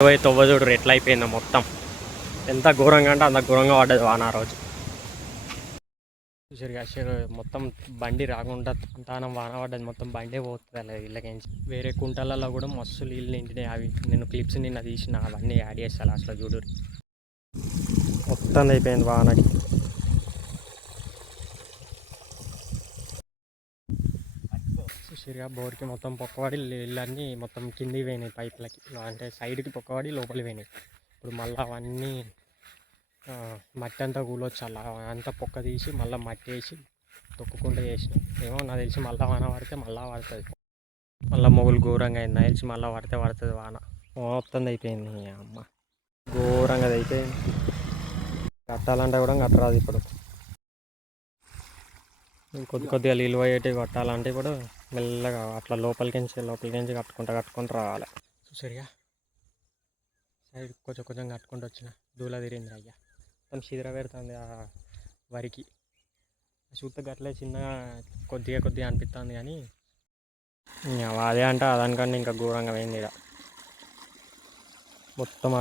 తొవ్వ చూడరు ఎట్లా అయిపోయిందో మొత్తం. ఎంత ఘోరంగా అంటే అంత ఘోరంగా పడ్డది వాన ఆ రోజు. చూసారుగా మొత్తం బండి రాకుండా అంతానం వాన పడ్డది, మొత్తం బండే పోతుంది అలా ఇళ్ళకించి. వేరే కుంటలలో కూడా మస్తు నీళ్ళు నిండినాయి. అవి నేను క్లిప్స్ నిన్న తీసిన, అవన్నీ యాడ్ చేస్తాను అసలు చూడు. మొత్తం అయిపోయింది వానకి. చూసారుగా బోర్కి మొత్తం పొక్కవాడి నీళ్ళన్నీ మొత్తం కిందికి పోయినాయి పైపులకి, అంటే సైడ్కి పొక్కవాడి లోపలికి పోయినాయి. ఇప్పుడు మళ్ళీ అవన్నీ మట్టి అంతా కూలొచ్చు, అలా అంతా పొక్క తీసి మళ్ళీ మట్టి వేసి తొక్కుకుంటూ చేసినాం. ఏమో నాకు తెలిసి మళ్ళీ వాన పడితే మళ్ళీ పడుతుంది, మళ్ళీ మొగులు ఘోరంగా అయింది. నాకు తెలిసి మళ్ళీ పడుతుంది వాన. మొత్తం అయిపోయింది అమ్మ, ఘోరంగా అయిపోయింది. కట్టాలంటే కూడా కట్టరాదు ఇప్పుడు. కొద్దిగా నీళ్ళు పోయేటి కట్టాలంటే ఇప్పుడు మెల్లగా అట్లా లోపలికించి కట్టుకుంటూ రావాలి. చూసారుగా సైడ్ కొంచెం కట్టుకుంటూ వచ్చిన దూల తిరిగింది అయ్యా, మొత్తం శిధిర పెడుతుంది ఆ వరికి. చూస్తే గట్లే చిన్నగా కొద్దిగా అనిపిస్తుంది, కానీ అదే అంటే అదానికన్నా ఇంకా ఘోరంగా పోయింది ఇక మొత్తం.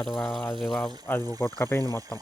అది కొట్టుకపోయింది మొత్తం.